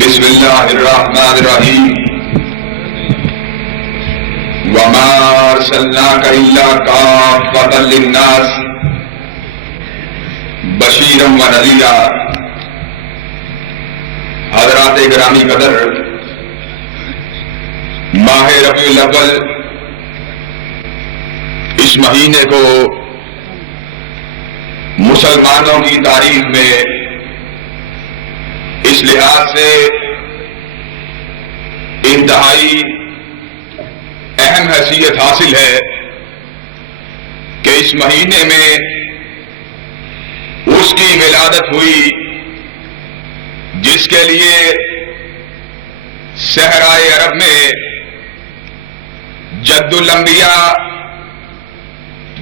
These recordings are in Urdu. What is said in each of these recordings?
بسم اللہ الرحمن الرحیم وما ارسلناک الا کافۃ للناس بشیرا ونذیرا۔ حضرات گرامی قدر، ماہ ربیع الاول اس مہینے کو مسلمانوں کی تاریخ میں اس لحاظ سے انتہائی اہم حیثیت حاصل ہے کہ اس مہینے میں اس کی ولادت ہوئی جس کے لیے صحرائے عرب میں جد الانبیاء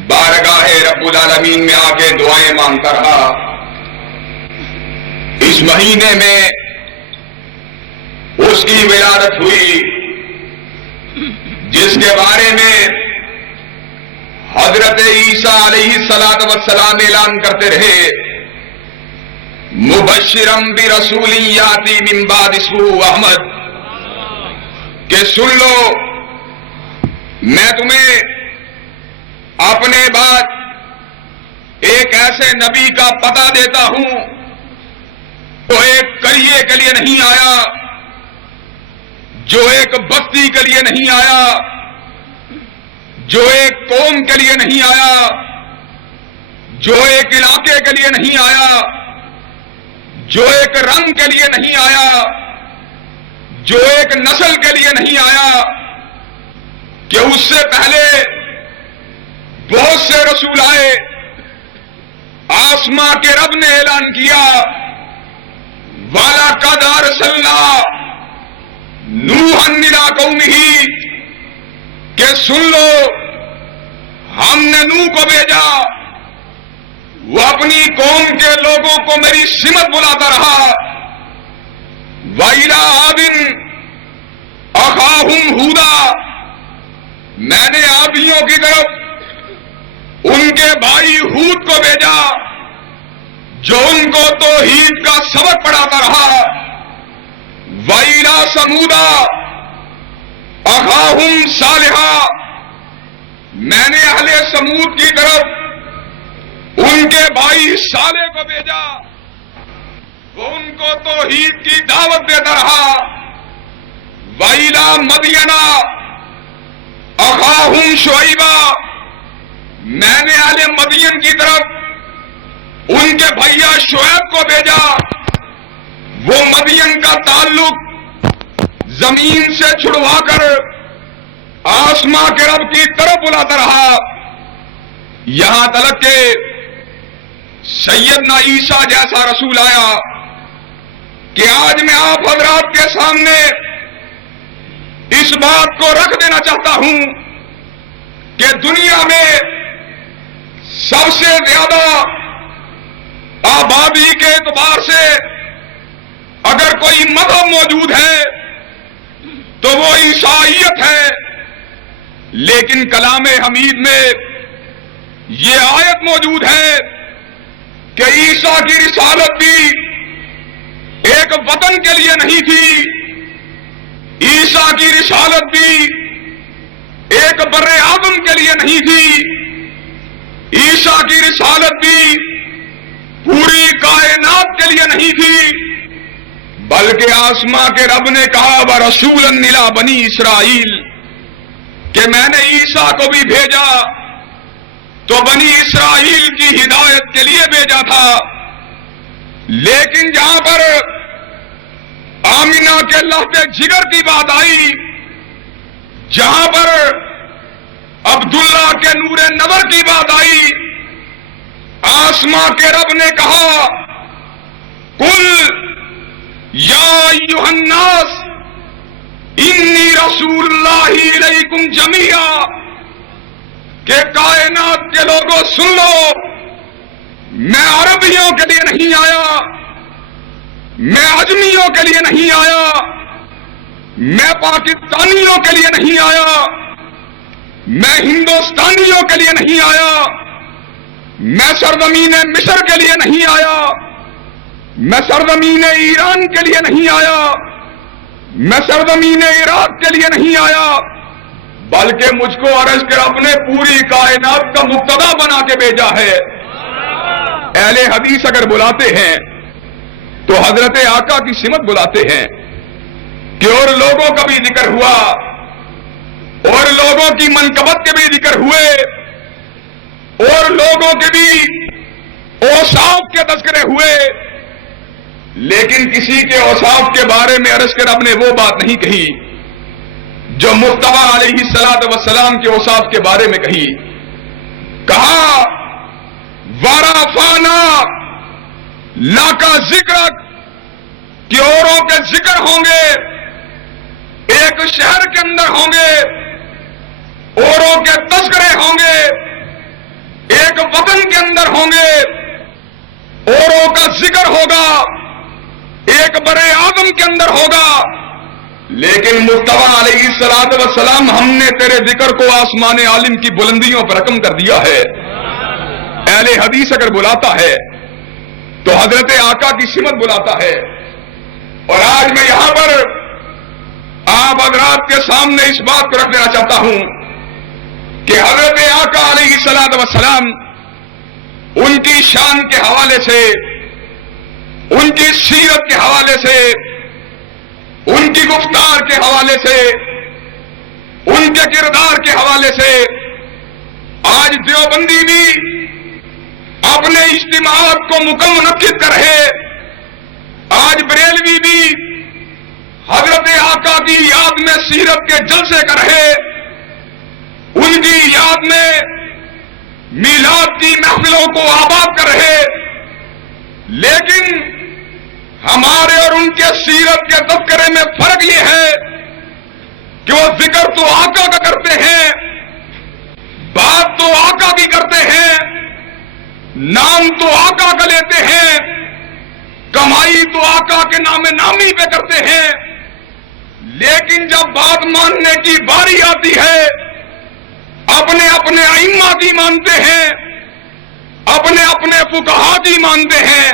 بارگاہ رب العالمین میں آ کے دعائیں مانگتا رہا۔ اس مہینے میں اس کی ولادت ہوئی جس کے بارے میں حضرت عیسیٰ علیہ السلام اعلان کرتے رہے، مبشرم برسول یاتی من بعد اسمہ احمد، کہ سن لو میں تمہیں اپنے بعد ایک ایسے نبی کا پتہ دیتا ہوں جو ایک قریے کے لیے نہیں آیا، جو ایک بستی کے لیے نہیں آیا، جو ایک قوم کے لیے نہیں آیا، جو ایک علاقے کے لیے نہیں آیا، جو ایک رنگ کے لیے نہیں آیا، جو ایک نسل کے لیے نہیں آیا، کہ اس سے پہلے بہت سے رسول آئے۔ آسمان کے رب نے اعلان کیا، وَلَقَدْ أَرْسَلْنَا نُوحًا إِلَىٰ قَوْمِهِ، کہ سن لو ہم نے نوح کو بھیجا، وہ اپنی قوم کے لوگوں کو میری سمت بلاتا رہا۔ وَإِلَىٰ عَادٍ أَخَاهُمْ هُودًا، میں نے عادیوں کی طرف ان کے بھائی ہود کو بھیجا جو ان کو توحید کا سبق پڑھاتا رہا۔ وَإِلَىٰ ثَمُودَ أَخَاهُمْ صَالِحًا، میں نے اہل سمود کی طرف ان کے بھائی صالح کو بھیجا، وہ ان کو توحید کی دعوت دیتا رہا۔ وَإِلَىٰ مَدْيَنَ أَخَاهُمْ شُعَيْبًا، میں نے اہل مدین کی طرف ان کے بھیا شعیب کو بھیجا، وہ مدین کا تعلق زمین سے چھڑوا کر آسمان کے رب کی طرف بلاتا رہا، یہاں تک کہ سیدنا عیسیٰ جیسا رسول آیا۔ کہ آج میں آپ حضرات کے سامنے اس بات کو رکھ دینا چاہتا ہوں کہ دنیا میں سب سے زیادہ آبادی کے اعتبار سے اگر کوئی مذہب موجود ہے تو وہ عیسائیت ہے، لیکن کلام حمید میں یہ آیت موجود ہے کہ عیسیٰ کی رسالت بھی ایک وطن کے لیے نہیں تھی، عیسیٰ کی رسالت بھی ایک بر اعظم کے لیے نہیں تھی، عیسیٰ کی رسالت بھی پوری کائنات کے لیے نہیں تھی، بلکہ آسمان کے رب نے کہا وَرَسُولًا إِلَىٰ بَنِي إِسْرَائِيلَ، کہ میں نے عیسیٰ کو بھی بھیجا تو بنی اسرائیل کی ہدایت کے لیے بھیجا تھا۔ لیکن جہاں پر آمنہ کے لحظے جگر کی بات آئی، جہاں پر عبداللہ کے نور نظر کی بات آئی، آسمان کے رب نے کہا قل یا ایھا الناس انی رسول اللہ الیکم جمیعا، کہ کائنات کے لوگوں سن لو میں عربیوں کے لیے نہیں آیا، میں اجمیوں کے لیے نہیں آیا، میں پاکستانیوں کے لیے نہیں آیا، میں ہندوستانیوں کے لیے نہیں آیا، میں سرزمین مصر کے لیے نہیں آیا، میں سرزمین ایران کے لیے نہیں آیا، میں سرزمین عراق کے لیے نہیں آیا، بلکہ مجھ کو عرض کر اپنے پوری کائنات کا مقتدا بنا کے بھیجا ہے۔ اہل حدیث اگر بلاتے ہیں تو حضرت آقا کی سمت بلاتے ہیں کہ اور لوگوں کا بھی ذکر ہوا، اور لوگوں کی منقبت کے بھی ذکر ہوئے، اور لوگوں کے بھی اوصاف کے تذکرے ہوئے، لیکن کسی کے اوصاف کے بارے میں عرض کر اپنے وہ بات نہیں کہی جو مصطفیٰ علیہ الصلوۃ والسلام کے اوصاف کے بارے میں کہی۔ کہا ورفعنا لک ذکرک، کہ اوروں کے ذکر ہوں گے، ایک شہر کے اندر ہوں گے، اوروں کے تذکرے ہوں گے، ایک وطن کے اندر ہوں گے، اوروں کا ذکر ہوگا، ایک بڑے آدم کے اندر ہوگا، لیکن مصطفیٰ علیہ الصلوۃ والسلام ہم نے تیرے ذکر کو آسمان عالم کی بلندیوں پر رقم کر دیا ہے۔ اہل حدیث اگر بلاتا ہے تو حضرت آقا کی سمت بلاتا ہے۔ اور آج میں یہاں پر آپ حضرات کے سامنے اس بات کو رکھ دینا چاہتا ہوں کہ حضرت آقا علیہ الصلوۃ والسلام ان کی شان کے حوالے سے، ان کی سیرت کے حوالے سے، ان کی گفتار کے حوالے سے، ان کے کردار کے حوالے سے آج دیوبندی بھی اپنے اجتماعات کو مکمل منعقد کر رہے، آج بریلوی بھی حضرت آقا کی یاد میں سیرت کے جلسے کر رہے، ان کی یاد میں میلاد کی محفلوں کو آباد کر رہے، لیکن ہمارے اور ان کے سیرت کے تذکرے میں فرق یہ ہے کہ وہ ذکر تو آقا کا کرتے ہیں، بات تو آقا کی کرتے ہیں، نام تو آقا کا لیتے ہیں، کمائی تو آقا کے نام نامی پہ کرتے ہیں، لیکن جب بات ماننے کی باری آتی ہے اپنے اپنے ائمہ کی مانتے ہیں، اپنے اپنے فقہا کی مانتے ہیں،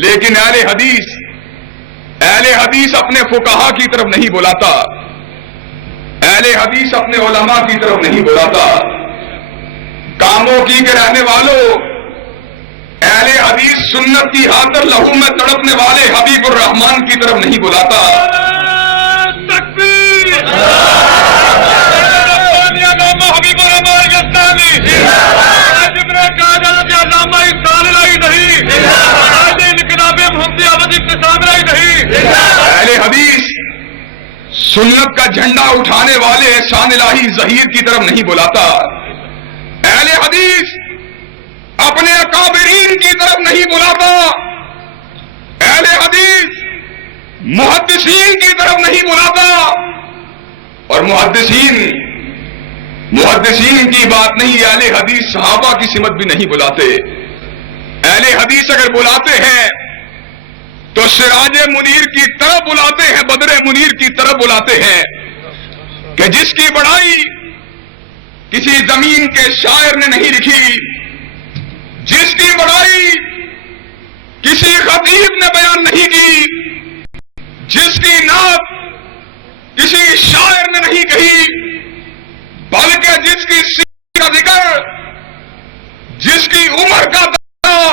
لیکن اہل حدیث اپنے فقہا کی طرف نہیں بلاتا، اہل حدیث اپنے علماء کی طرف نہیں بلاتا۔ کاموں کی کے رہنے والوں، اہل حدیث سنت کی خاطر لہو میں تڑپنے والے حبیب الرحمان کی طرف نہیں بلاتا۔ تکبیر! حبیب الرحمان اہل حدیث سنت کا جھنڈا اٹھانے والے احسان الہی ظہیر کی طرف نہیں بلاتا، اہل حدیث اپنے اکابرین کی طرف نہیں بلاتا، اہل حدیث محدثین کی طرف نہیں بلاتا، اور محدثین کی بات نہیں، اہل حدیث صحابہ کی سمت بھی نہیں بلاتے۔ اہل حدیث اگر بلاتے ہیں تو سراج منیر کی طرف بلاتے ہیں، بدر منیر کی طرف بلاتے ہیں کہ جس کی بڑائی کسی زمین کے شاعر نے نہیں لکھی، جس کی بڑائی کسی خطیب نے بیان نہیں کی، جس کی نعت کسی شاعر نے نہیں کہی، بلکہ جس کی سیرت کا ذکر، جس کی عمر کا تذکرہ،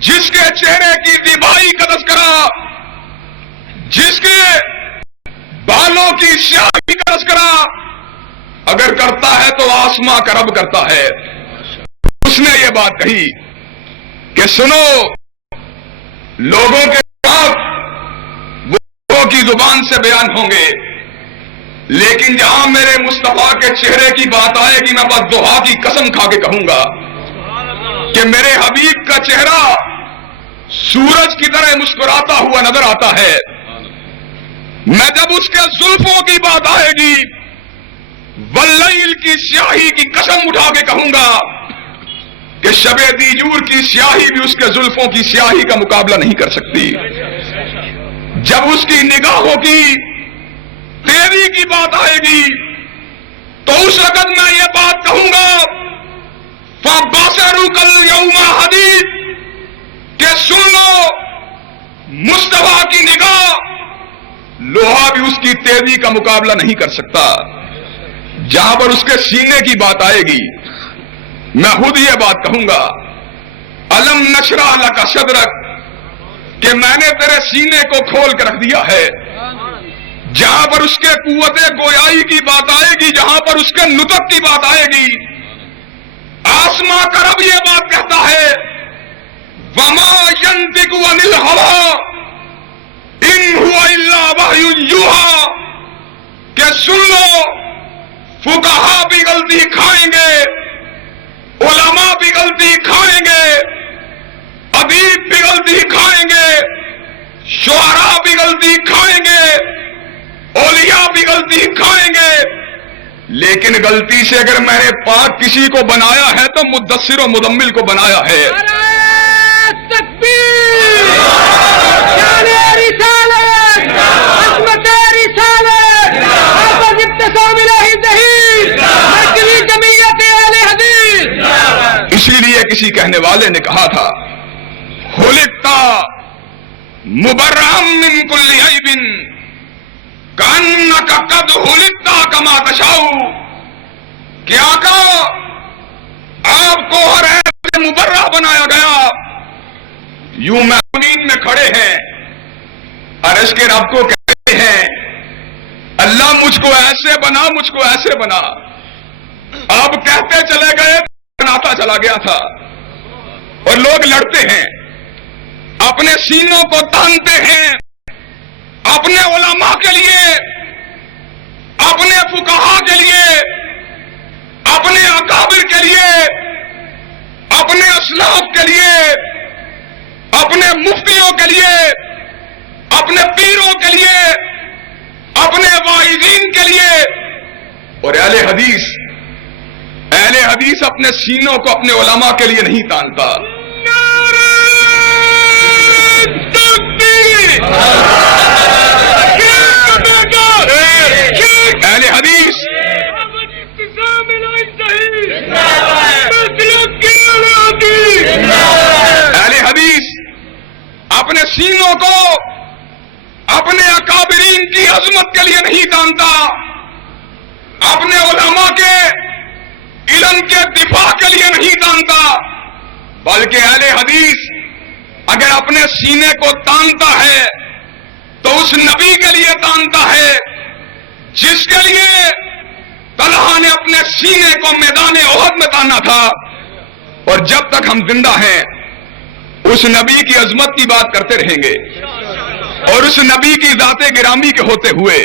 جس کے چہرے کی طیبائی کا تذکرہ، جس کے بالوں کی سیاہی کا تذکرہ اگر کرتا ہے تو آسماں کا رب کرتا ہے۔ اس نے یہ بات کہی کہ سنو، لوگوں کے خلاف وہ کی زبان سے بیان ہوں گے، لیکن جہاں میرے مصطفیٰ کے چہرے کی بات آئے گی میں بس دعا کی قسم کھا کے کہوں گا کہ میرے حبیب کا چہرہ سورج کی طرح مسکراتا ہوا نظر آتا ہے۔ میں جب اس کے زلفوں کی بات آئے گی واللیل کی سیاہی کی قسم اٹھا کے کہوں گا کہ شب دیجور کی سیاہی بھی اس کے زلفوں کی سیاہی کا مقابلہ نہیں کر سکتی۔ جب اس کی نگاہوں کی تیری کی بات آئے گی تو اس وقت میں یہ بات کہوں گا فَبَصَرُكَ الْيَوْمَ حَدِيدٌ، کہ سن لو مصطفیٰ کی نگاہ لوہا بھی اس کی تیزی کا مقابلہ نہیں کر سکتا. جہاں پر اس کے سینے کی بات آئے گی میں خود یہ بات کہوں گا الم نشرح لک صدرک کہ میں نے تیرے سینے کو کھول کر رکھ دیا ہے. جہاں پر اس کے قوت گویائی کی بات آئے گی, جہاں پر اس کے نطق کی بات آئے گی, آسماں کا رب یہ بات کہتا ہے وما ينطق عن الهوى ان هو الا وحی یوحی کہ سن لو فقہا بھی غلطی کھائیں گے, علماء بھی غلطی کھائیں گے, ادیب بھی غلطی کھائیں گے, شعراء بھی غلطی کھائیں گے, اولیاء بھی غلطی کھائیں گے, لیکن غلطی سے اگر میں نے پاک کسی کو بنایا ہے تو مدثر و مزمل کو بنایا ہے. تکبیر شان رسالت عظمت رسالت حافظ ابتسام الہی ظہیر مرکزی جمعیت اہل حدیث. اسی لیے کسی کہنے والے نے کہا تھا خلقتا مبرئا من کل عیب کانک قد خلقتا کما تشاء کہ آقا آپ کو ہر عیب سے مبرہ بنایا گیا. یوں محمود میں کھڑے ہیں عرش کے رب کو کہتے ہیں اللہ مجھ کو ایسے بنا, مجھ کو ایسے بنا. اب کہتے چلے گئے بناتا چلا گیا تھا. اور لوگ لڑتے ہیں, اپنے سینوں کو تانتے ہیں, اپنے علماء کے لیے, اپنے فقہا کے لیے, اپنے اکابر کے لیے, اپنے اسلاف کے لیے, اپنے مفتیوں کے لیے, اپنے پیروں کے لیے, اپنے واعظین کے لیے. اور اہل حدیث اپنے سینوں کو اپنے علماء کے لیے نہیں تانتا. اہل حدیث اپنے سینوں کو اپنے اکابرین کی عظمت کے لیے نہیں تانتا, اپنے علماء کے علم کے دفاع کے لیے نہیں تانتا, بلکہ اہل حدیث اگر اپنے سینے کو تانتا ہے تو اس نبی کے لیے تانتا ہے جس کے لیے طلحہ نے اپنے سینے کو میدان احد میں تانا تھا. اور جب تک ہم زندہ ہیں اس نبی کی عظمت کی بات کرتے رہیں گے, اور اس نبی کی ذات گرامی کے ہوتے ہوئے,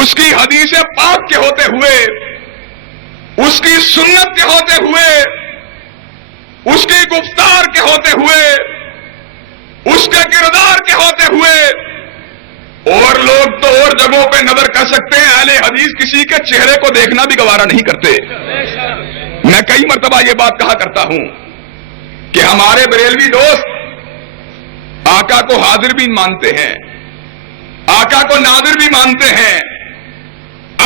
اس کی حدیث پاک کے ہوتے ہوئے, اس کی سنت کے ہوتے ہوئے, اس کی گفتار کے ہوتے ہوئے, اس کے کردار کے ہوتے ہوئے. اور لوگ تو اور جگہوں پہ نظر کر سکتے ہیں, اہل حدیث کسی کے چہرے کو دیکھنا بھی گوارا نہیں کرتے. میں کئی مرتبہ یہ بات کہا کرتا ہوں کہ ہمارے بریلوی دوست آقا کو حاضر بھی مانتے ہیں, آقا کو ناظر بھی مانتے ہیں,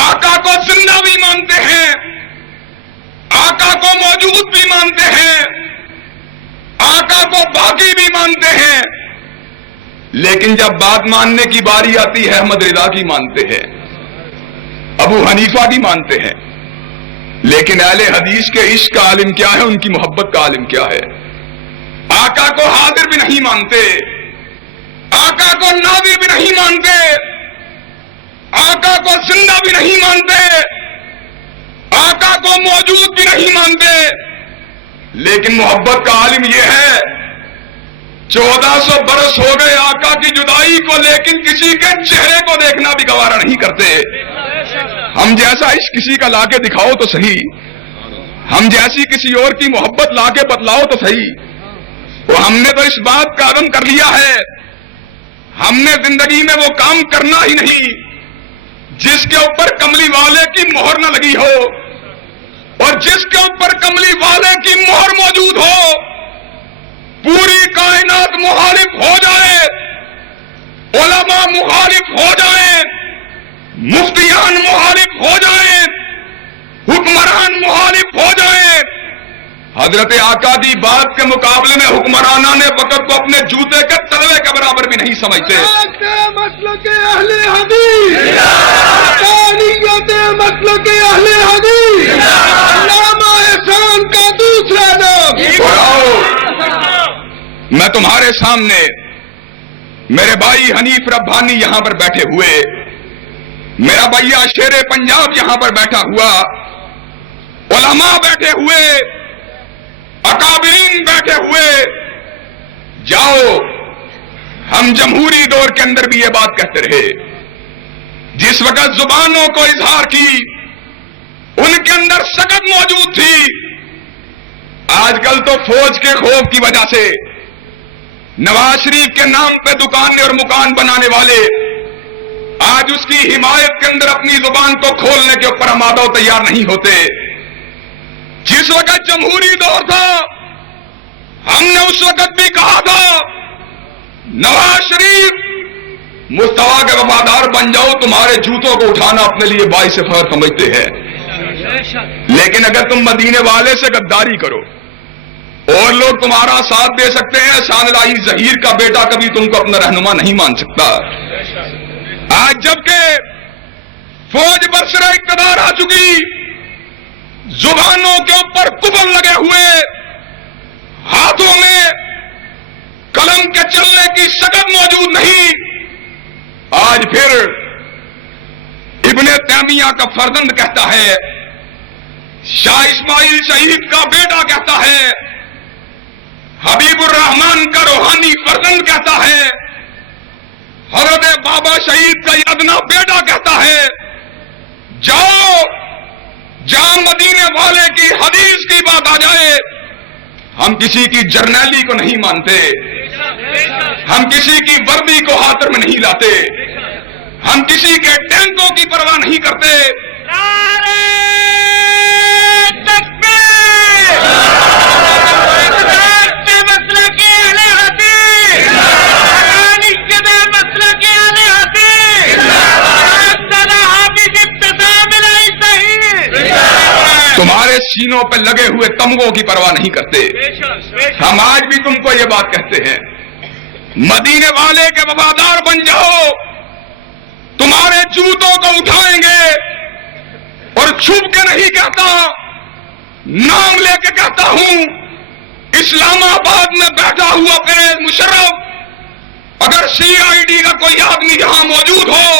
آقا کو زندہ بھی مانتے ہیں, آقا کو موجود بھی مانتے ہیں, آقا کو باقی بھی مانتے ہیں, لیکن جب بات ماننے کی باری آتی ہے احمد رضا کی مانتے ہیں, ابو حنیفہ کی مانتے ہیں. لیکن اہل حدیث کے عشق کا عالم کیا ہے, ان کی محبت کا عالم کیا ہے. آقا کو حاضر بھی نہیں مانتے, آقا کو ناظر بھی نہیں مانتے, آقا کو زندہ بھی نہیں مانتے, آقا کو موجود بھی نہیں مانتے. لیکن محبت کا عالم یہ ہے 1400 برس ہو گئے آقا کی جدائی کو, لیکن کسی کے چہرے کو دیکھنا بھی گوارا نہیں کرتے. ہم جیسا عشق کسی کا لا کے دکھاؤ تو صحیح, ہم جیسی کسی اور کی محبت لا کے بتلاؤ تو صحیح. وہ ہم نے تو اس بات کا عزم کر لیا ہے, ہم نے زندگی میں وہ کام کرنا ہی نہیں جس کے اوپر کملی والے کی مہر نہ لگی ہو, اور جس کے اوپر کملی والے کی مہر موجود ہو. پوری کائنات مخالف ہو جائے, علماء مخالف ہو جائیں, مفتیان مخالف ہو جائیں, حکمران مخالف ہو جائیں, حضرت آقا کی بات کے مقابلے میں حکمرانہ نے وقت کو اپنے جوتے کے تلوے کے برابر بھی نہیں سمجھتے. مسلک اہل حدیث، مسلک اہل حدیث، علامہ احسان کا دوسرا نام. میں تمہارے سامنے میرے بھائی حنیف ربانی یہاں پر بیٹھے ہوئے، میرا بھیا شیر پنجاب یہاں پر بیٹھا ہوا، علماء بیٹھے ہوئے، اکابرین بیٹھے ہوئے، جاؤ ہم جمہوری دور کے اندر بھی یہ بات کہتے رہے. جس وقت زبانوں کو اظہار کی ان کے اندر سکت موجود تھی. آج کل تو فوج کے خوف کی وجہ سے نواز شریف کے نام پہ دکانیں اور مکان بنانے والے آج اس کی حمایت کے اندر اپنی زبان کو کھولنے کے اوپر آمادہ و تیار نہیں ہوتے. جس وقت جمہوری دور تھا ہم نے اس وقت بھی کہا تھا نواز شریف مصطفیٰ کے وفادار بن جاؤ، تمہارے جوتوں کو اٹھانا اپنے لیے باعث فخر سمجھتے ہیں. لیکن اگر تم مدینے والے سے غداری کرو اور لوگ تمہارا ساتھ دے سکتے ہیں، شان الہی ظہیر کا بیٹا کبھی تم کو اپنا رہنما نہیں مان سکتا. آج جبکہ فوج برسر اقتدار آ چکی، زبانوں کے اوپر کبل لگے ہوئے، ہاتھوں میں قلم کے چلنے کی سکت موجود نہیں، آج پھر ابن تیمیہ کا فرزند کہتا ہے، شاہ اسماعیل شہید کا بیٹا کہتا ہے، حبیب الرحمان کا روحانی فرزند کہتا ہے، حضرت بابا شہید کا ادنا بیٹا کہتا ہے. جاؤ جہاں مدینے والے کی حدیث کی بات آ جائے، ہم کسی کی جرنیلی کو نہیں مانتے، ہم کسی کی وردی کو ہاتھ میں نہیں لاتے، ہم کسی کے ٹینکوں کی پرواہ نہیں کرتے. تمہارے سینوں پہ لگے ہوئے تمغوں کی پرواہ نہیں کرتے. ہم آج بھی تم کو یہ بات کہتے ہیں، مدینے والے کے وفادار بن جاؤ، تمہارے جوتوں کو اٹھائیں گے. اور چھپ کے نہیں کہتا، نام لے کے کہتا ہوں، اسلام آباد میں بیٹھا ہوا پرویز مشرف اگر سی آئی ڈی کا کوئی آدمی یہاں موجود ہو،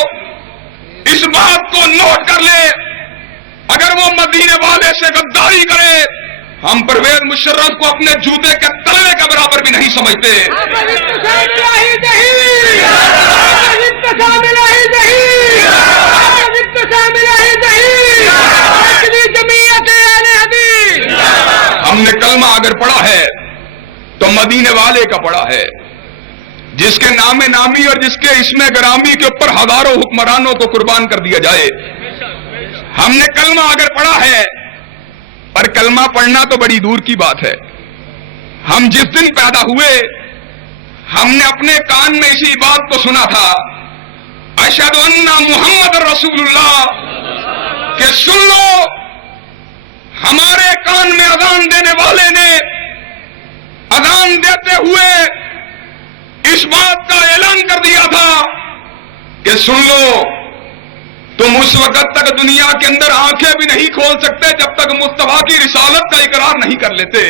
اس بات کو نوٹ کر لے، اگر وہ مدینے والے سے غداری کرے، ہم پرویز مشرف کو اپنے جوتے کے تلوے کے برابر بھی نہیں سمجھتے. ہم نے کلمہ اگر پڑھا ہے تو مدینے والے کا پڑھا ہے، جس کے نام نامی اور جس کے اسم گرامی کے اوپر ہزاروں حکمرانوں کو قربان کر دیا جائے. ہم نے کلمہ اگر پڑھا ہے، پر کلمہ پڑھنا تو بڑی دور کی بات ہے. ہم جس دن پیدا ہوئے ہم نے اپنے کان میں اسی بات کو سنا تھا، اشہد ان محمد رسول اللہ، کہ سن لو ہمارے کان میں اذان دینے والے نے اذان دیتے ہوئے اس بات کا اعلان کر دیا تھا کہ سن لو تم اس وقت تک دنیا کے اندر آنکھیں بھی نہیں کھول سکتے جب تک مصطفیٰ کی رسالت کا اقرار نہیں کر لیتے.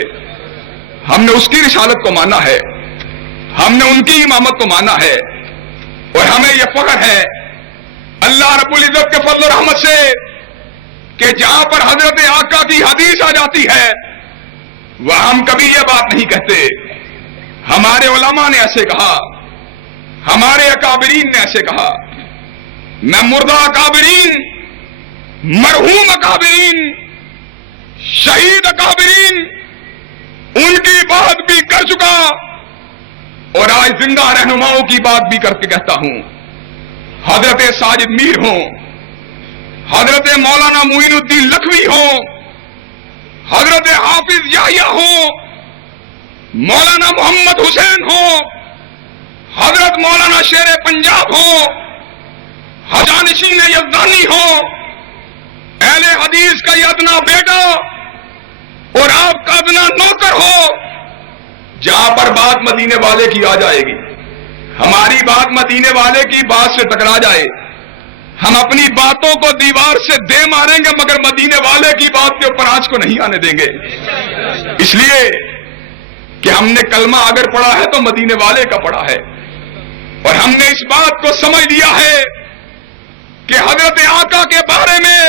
ہم نے اس کی رسالت کو مانا ہے، ہم نے ان کی امامت کو مانا ہے، اور ہمیں یہ فخر ہے اللہ رب العزت کے فضل و رحمت سے کہ جہاں پر حضرت آقا کی حدیث آ جاتی ہے وہاں ہم کبھی یہ بات نہیں کہتے ہمارے علماء نے ایسے کہا، ہمارے اکابرین نے ایسے کہا. میں مردہ اکابرین، مرحوم اکابرین، شہید اکابرین ان کی بات بھی کر چکا، اور آج زندہ رہنماؤں کی بات بھی کر کے کہتا ہوں. حضرت ساجد میر ہوں، حضرت مولانا معین الدین لکھوی ہوں، حضرت حافظ یحییٰ ہوں، مولانا محمد حسین ہوں، حضرت مولانا شیر پنجاب ہوں، حجانشین یزدانی ہوں، اہل حدیث کا یہ ادنا بیٹا اور آپ کا ادنا نوکر ہو، جہاں پر بات مدینے والے کی آ جائے گی، ہماری بات مدینے والے کی بات سے ٹکرا جائے، ہم اپنی باتوں کو دیوار سے دے ماریں گے مگر مدینے والے کی بات کے اوپر آنچ کو نہیں آنے دیں گے، اس لیے کہ ہم نے کلمہ اگر پڑھا ہے تو مدینے والے کا پڑھا ہے، اور ہم نے اس بات کو سمجھ لیا ہے کہ حضرت آقا کے بارے میں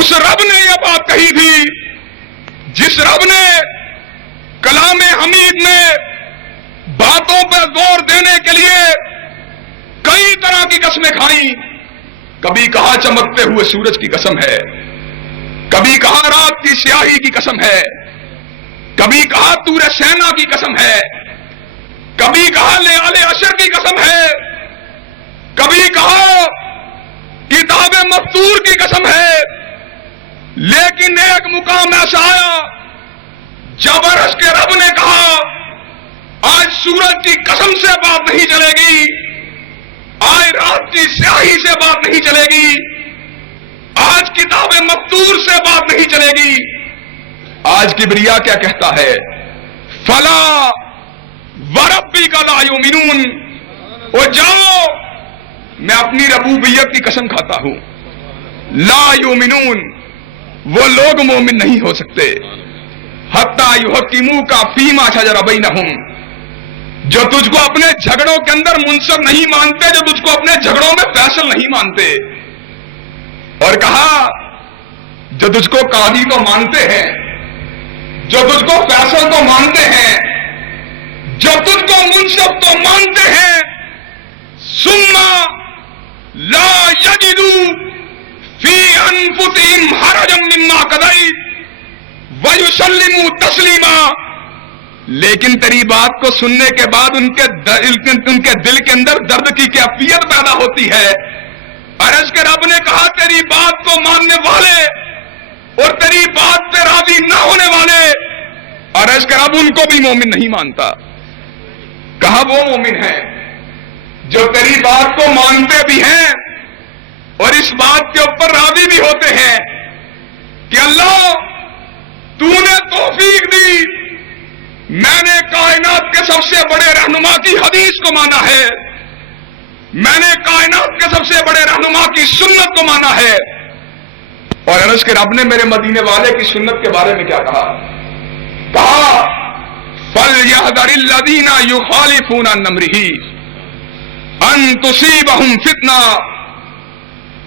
اس رب نے یہ بات کہی تھی جس رب نے کلام حمید میں باتوں پر زور دینے کے لیے کئی طرح کی قسمیں کھائیں، کبھی کہا چمکتے ہوئے سورج کی قسم ہے، کبھی کہا رات کی سیاہی کی قسم ہے، کبھی کہا طور سینا کی قسم ہے، کبھی کہا لیال عشر کی قسم ہے، کبھی کہا کتاب مستور کی قسم ہے، لیکن ایک مقام ایسا آیا جب عرش کے رب نے کہا آج سورج کی قسم سے بات نہیں چلے گی، آج رات کی سیاہی سے بات نہیں چلے گی، آج کتاب مستور سے بات نہیں چلے گی، آج کبریا کیا کہتا ہے، فلا وربی کا لا یؤمنون، اور جاؤ میں اپنی ربوبیت کی قسم کھاتا ہوں، لا یؤمنون، وہ لوگ مومن نہیں ہو سکتے، حتی یحکموک فیما شجر بینہم، جو تجھ کو اپنے جھگڑوں کے اندر منصف نہیں مانتے، جو تجھ کو اپنے جھگڑوں میں فیصل نہیں مانتے، اور کہا جو تجھ کو قاضی تو مانتے ہیں، جو تجھ کو فیصل تو مانتے ہیں، جو تجھ کو منصف تو مانتے ہیں، ثم لا یجدوا فی انفسہم حرجا مما قضیت ویسلموا تسلیما، لیکن تیری بات کو سننے کے بعد ان کے دل کے اندر درد کی کیفیت پیدا ہوتی ہے، عرش کے رب نے کہا تیری بات کو ماننے والے اور تیری بات پہ راضی نہ ہونے والے، عرش کے رب ان کو بھی مومن نہیں مانتا، کہا وہ مومن ہیں جو تیری بات کو مانتے بھی ہیں اور اس بات کے اوپر راضی بھی ہوتے ہیں کہ اللہ تو نے توفیق دی، میں نے کائنات کے سب سے بڑے رہنما کی حدیث کو مانا ہے، میں نے کائنات کے سب سے بڑے رہنما کی سنت کو مانا ہے، اور عرش کے رب نے میرے مدینے والے کی سنت کے بارے میں کیا کہا، کہا فَلْيَحْذَرِ الَّذِينَ يُخَالِفُونَ عَنْ أَمْرِهِ أَن تُصِيبَهُمْ فِتْنَةٌ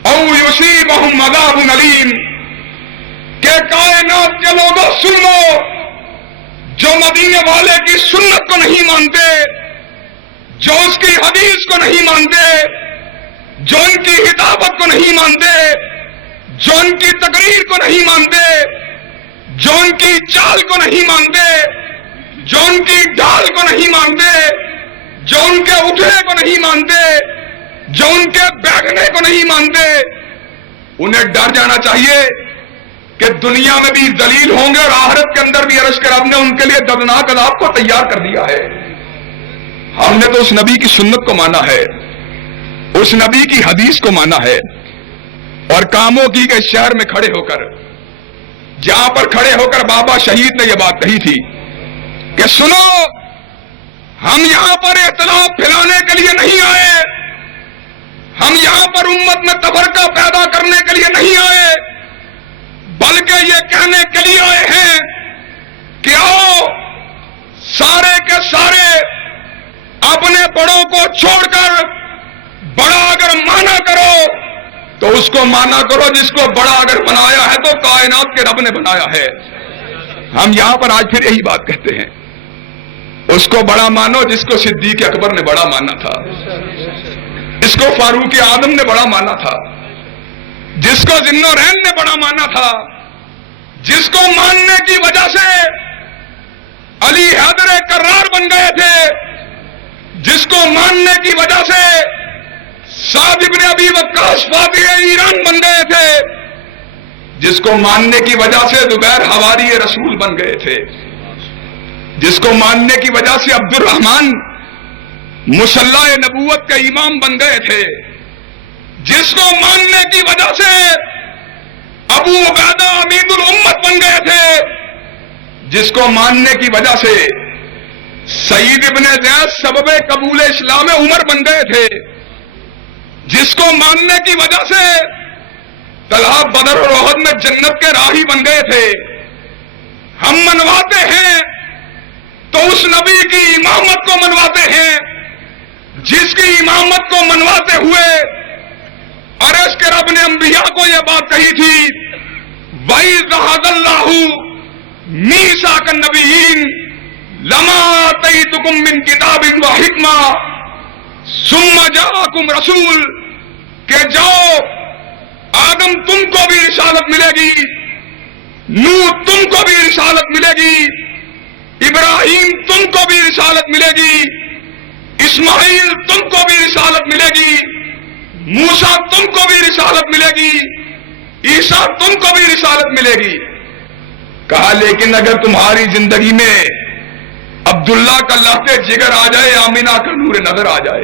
أَوْ يُصِيبَهُمْ عَذَابٌ أَلِيمٌ، کہ کائنات کے لوگوں سن لو، جو مدینے والے کی سنت کو نہیں مانتے، جو اس کی حدیث کو نہیں مانتے، جو ان کی ہدایت کو نہیں مانتے، جو ان کی تقریر کو نہیں مانتے، جو ان کی چال کو نہیں مانتے، جو ان کی ڈھال کو نہیں مانتے، جو ان کے اٹھنے کو نہیں مانتے، جو ان کے بیٹھنے کو نہیں مانتے، انہیں ڈر جانا چاہیے کہ دنیا میں بھی ذلیل ہوں گے اور آخرت کے اندر بھی عرش کے رب نے ان کے لیے دردناک عذاب کو تیار کر دیا ہے۔ ہم نے تو اس نبی کی سنت کو مانا ہے، اس نبی کی حدیث کو مانا ہے، اور کاموں کی کے شہر میں کھڑے ہو کر، جہاں پر کھڑے ہو کر بابا شہید نے یہ بات کہی تھی کہ سنو ہم یہاں پر اختلاف پھیلانے کے لیے نہیں آئے، ہم یہاں پر امت میں تفرقہ پیدا کرنے کے لیے نہیں آئے، بلکہ یہ کہنے کے لیے آئے ہیں کہ آؤ سارے کے سارے اپنے بڑوں کو چھوڑ کر بڑا اگر مانا کرو تو اس کو مانا کرو جس کو بڑا اگر بنایا ہے تو کائنات کے رب نے بنایا ہے۔ ہم یہاں پر آج پھر یہی بات کہتے ہیں، اس کو بڑا مانو جس کو صدیق اکبر نے بڑا مانا تھا، جس کو فاروق اعظم نے بڑا مانا تھا، جس کو ذی النورین نے بڑا مانا تھا، جس کو ماننے کی وجہ سے علی حیدر کرار بن گئے تھے، جس کو ماننے کی وجہ سے سعد بن ابی وقاص فاتح ایران بن گئے تھے، جس کو ماننے کی وجہ سے زبیر حواری رسول بن گئے تھے، جس کو ماننے کی وجہ سے عبد الرحمن مصلی نبوت کے امام بن گئے تھے، جس کو ماننے کی وجہ سے ابو عبیدہ امین الامت بن گئے تھے، جس کو ماننے کی وجہ سے سعید ابن زید سبب قبول اسلام عمر بن گئے تھے، جس کو ماننے کی وجہ سے طلحہ بدر اور احد میں جنت کے راہی بن گئے تھے۔ ہم منواتے ہیں تو اس نبی کی امامت کو منواتے ہیں جس کی امامت کو منواتے ہوئے عرش کے رب نے انبیاء کو یہ بات کہی تھی، وَإِذْ أَخَذَ اللَّهُ مِيثَاقَ النَّبِيِّينَ لَمَا آتَيْتُكُم مِّن كِتَابٍ وَحِكْمَةٍ ثُمَّ جَاءَكُمْ رَسُولٌ، کہ جاؤ آدم تم کو بھی رسالت ملے گی، نوح تم کو بھی رسالت ملے گی، ابراہیم تم کو بھی رسالت ملے گی، اسماعیل تم کو بھی رسالت ملے گی، موسیٰ تم کو بھی رسالت ملے گی، عیسیٰ تم کو بھی رسالت ملے گی۔ کہا لیکن اگر تمہاری زندگی میں عبداللہ کا لہتے جگر آ جائے، آمینہ کا نور نظر آ جائے،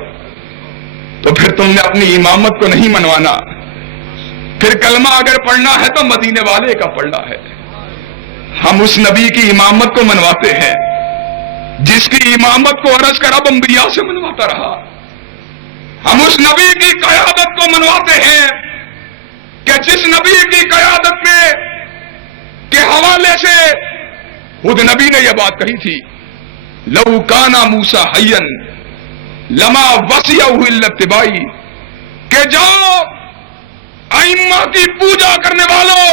تو پھر تم نے اپنی امامت کو نہیں منوانا، پھر کلمہ اگر پڑھنا ہے تو مدینے والے کا پڑھنا ہے۔ ہم اس نبی کی امامت کو منواتے ہیں جس کی امامت کو عرش کا رب انبیاء سے منواتا رہا۔ ہم اس نبی کی قیادت کو منواتے ہیں کہ جس نبی کی قیادت کے حوالے سے خود نبی نے یہ بات کہی تھی، لو کانا موسیٰ حیا لما وسعہ الا اتباعی، کہ جاؤ ائمہ کی پوجا کرنے والوں،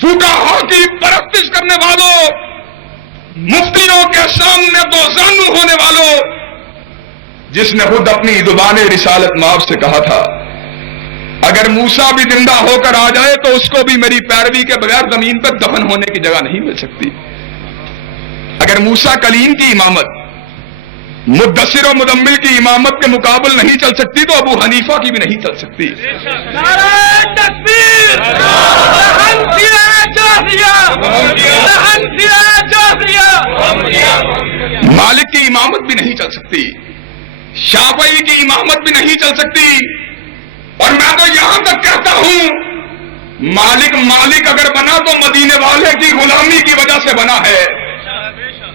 فقہا کی پرستش کرنے والوں، مفتیوں کے سامنے دو زانو ہونے والوں، جس نے خود اپنی زبان رسالت مآب سے کہا تھا اگر موسیٰ بھی زندہ ہو کر آ جائے تو اس کو بھی میری پیروی کے بغیر زمین پر دفن ہونے کی جگہ نہیں مل سکتی۔ اگر موسیٰ کلیم کی امامت مدثر و مدمل کی امامت کے مقابل نہیں چل سکتی تو ابو حنیفہ کی بھی نہیں چل سکتی۔ مالک کی امامت بھی نہیں چل سکتی، شافعی کی امامت بھی نہیں چل سکتی، اور میں تو یہاں تک کہتا ہوں مالک اگر بنا تو مدینے والے کی غلامی کی وجہ سے بنا ہے،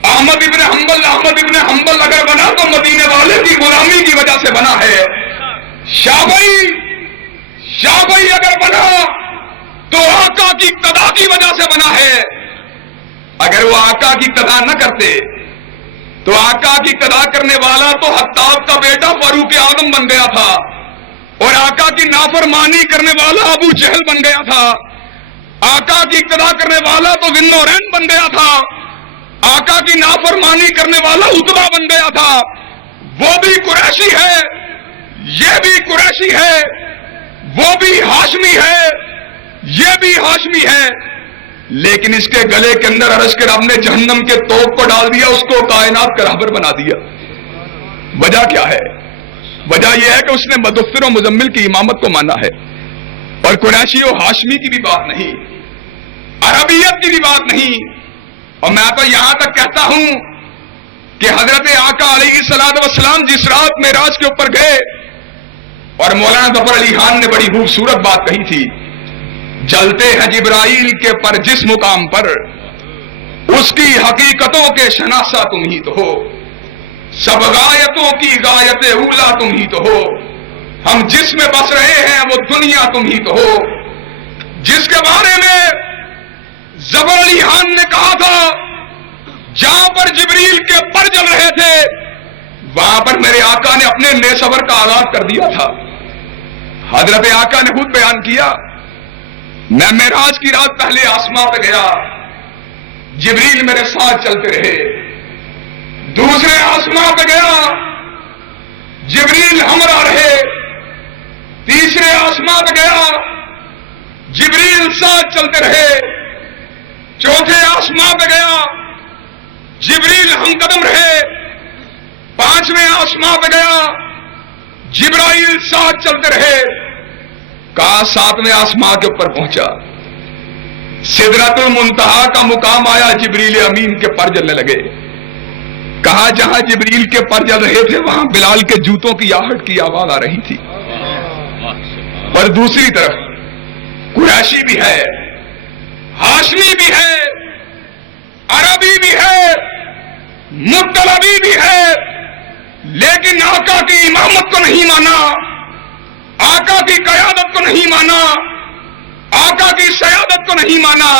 احمد ابن حنبل اگر بنا تو مدینے والے کی غلامی کی وجہ سے بنا ہے، شافعی اگر بنا تو آقا کی اقتدا کی وجہ سے بنا ہے۔ اگر وہ آقا کی اقتدا نہ کرتے تو آقا کی اقتدا کرنے والا تو حطاب کا بیٹا فاروق اعظم بن گیا تھا، اور آقا کی نافرمانی کرنے والا ابو جہل بن گیا تھا، آقا کی اقتدا کرنے والا تو ذی النورین بن گیا تھا، آقا کی نافرمانی کرنے والا عتبہ بن گیا تھا۔ وہ بھی قریشی ہے، یہ بھی قریشی ہے، وہ بھی ہاشمی ہے، یہ بھی ہاشمی ہے، لیکن اس کے گلے کے اندر عرش کے رب نے جہنم کے توپ کو ڈال دیا، اس کو کائنات کا رہبر بنا دیا۔ وجہ کیا ہے؟ وجہ یہ ہے کہ اس نے مدثر و مزمل کی امامت کو مانا ہے، اور قریشی و ہاشمی کی بھی بات نہیں، عربیت کی بھی بات نہیں۔ اور میں تو یہاں تک کہتا ہوں کہ حضرت آقا علیہ الصلوۃ والسلام جس رات معراج کے اوپر گئے، اور مولانا ظفر علی خان نے بڑی خوبصورت بات کہی تھی، جلتے ہیں جبرائیل کے پر جس مقام پر، اس کی حقیقتوں کے شناسہ تم ہی تو ہو، سب غایتوں کی غایت اولا تم ہی تو ہو، ہم جس میں بس رہے ہیں وہ دنیا تم ہی تو ہو، جس کے بارے میں ظفر علی خان نے کہا تھا جہاں پر جبریل کے پر جل رہے تھے وہاں پر میرے آقا نے اپنے نئے سفر کا آغاز کر دیا تھا۔ حضرت آقا نے خود بیان کیا، میں معراج کی رات پہلے آسمان پہ گیا، جبریل میرے ساتھ چلتے رہے، دوسرے آسمان پہ گیا، جبریل ہمراہ رہے، تیسرے آسمان پہ گیا، جبریل ساتھ چلتے رہے، چوتھے آسمان پہ گیا، جبریل ہم قدم رہے، پانچویں آسمان پہ گیا، جبرائیل ساتھ چلتے رہے، کہا ساتویں آسمان کے اوپر پہنچا، سدرۃ المنتہا کا مقام آیا، جبریل امین کے پر جلنے لگے، کہا جہاں جبریل کے پر جل رہے تھے وہاں بلال کے جوتوں کی آہٹ کی آواز آ رہی تھی، اور دوسری طرف قریشی بھی ہے، ہاشمی بھی ہے، عربی بھی ہے، مطلبی بھی ہے، لیکن آقا کی امامت کو نہیں مانا، آقا کی قیادت کو نہیں مانا، آقا کی سیادت کو نہیں مانا۔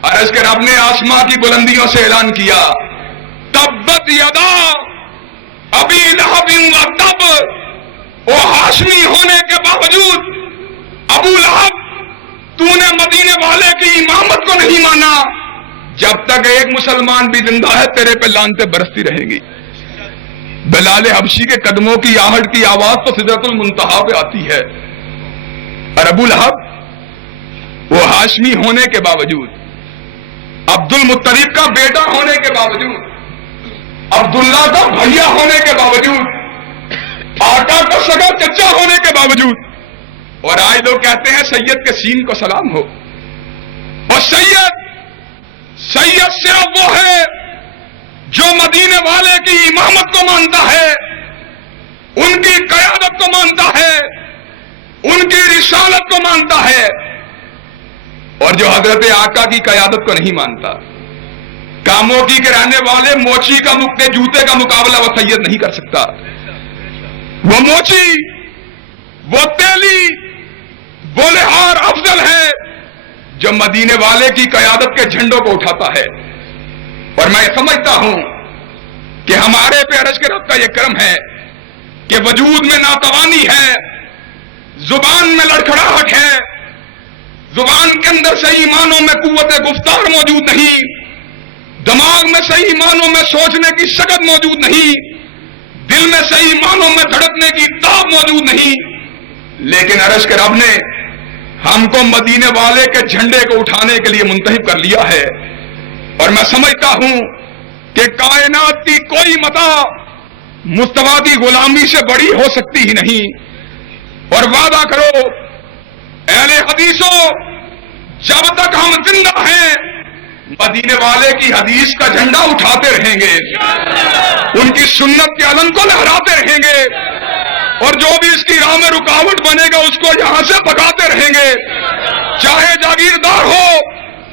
اور اس کے رب نے آسمان کی بلندیوں سے اعلان کیا، تبت یدا ابی لہب وتب، وہ ہاشمی ہونے کے باوجود ابو لہب تو نے مدینے والے کی امامت کو نہیں مانا، جب تک ایک مسلمان بھی زندہ ہے تیرے پہ لعنتیں برستی رہیں گی۔ بلال حبشی کے قدموں کی آہٹ کی آواز تو سدرۃ المنتہا پہ آتی ہے، اور ابو لہب وہ ہاشمی ہونے کے باوجود، عبد المطلب کا بیٹا ہونے کے باوجود، عبداللہ کا بھیا ہونے کے باوجود، آقا کا سگا چچا ہونے کے باوجود، اور آج لوگ کہتے ہیں سید کے سین کو سلام ہو، اور سید صرف وہ ہے جو مدینے والے کی امامت کو مانتا ہے، ان کی قیادت کو مانتا ہے، ان کی رسالت کو مانتا ہے، اور جو حضرت آقا کی قیادت کو نہیں مانتا۔ کاموکی کے رہنے والے موچی کا نقطے جوتے کا مقابلہ وہ سید نہیں کر سکتا۔ وہ موچی، وہ تیلی، وہ لہار افضل ہے جو مدینے والے کی قیادت کے جھنڈوں کو اٹھاتا ہے۔ اور میں سمجھتا ہوں کہ ہمارے پہ عرش کے رب کا یہ کرم ہے کہ وجود میں ناتوانی ہے، زبان میں لڑکھڑاہٹ ہے، زبان کے اندر صحیح معنوں میں قوت گفتار موجود نہیں، دماغ میں صحیح معنوں میں سوچنے کی شکت موجود نہیں، دل میں صحیح معنوں میں دھڑکنے کی تاب موجود نہیں، لیکن عرش کے رب نے ہم کو مدینے والے کے جھنڈے کو اٹھانے کے لیے منتخب کر لیا ہے۔ اور میں سمجھتا ہوں کہ کائنات کی کوئی متاع مصطفیٰ کی غلامی سے بڑی ہو سکتی ہی نہیں۔ اور وعدہ کرو اہل حدیثوں، جب تک ہم زندہ ہیں مدینے والے کی حدیث کا جھنڈا اٹھاتے رہیں گے، ان کی سنت کے علم کو لہراتے رہیں گے، اور جو بھی اس کی راہ میں رکاوٹ بنے گا اس کو یہاں سے بھگاتے رہیں گے، چاہے جاگیردار ہو،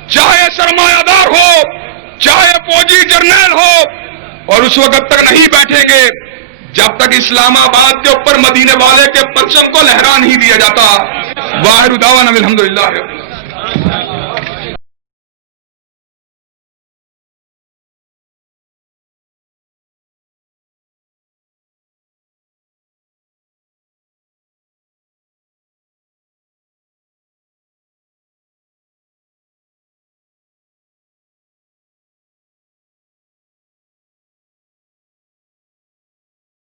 چاہے سرمایہ دار ہو، چاہے فوجی جرنیل ہو، اور اس وقت تک نہیں بیٹھیں گے جب تک اسلام آباد کے اوپر مدینے والے کے پرچم کو لہرا نہیں دیا جاتا۔ واخر دعوانا الحمدللہ۔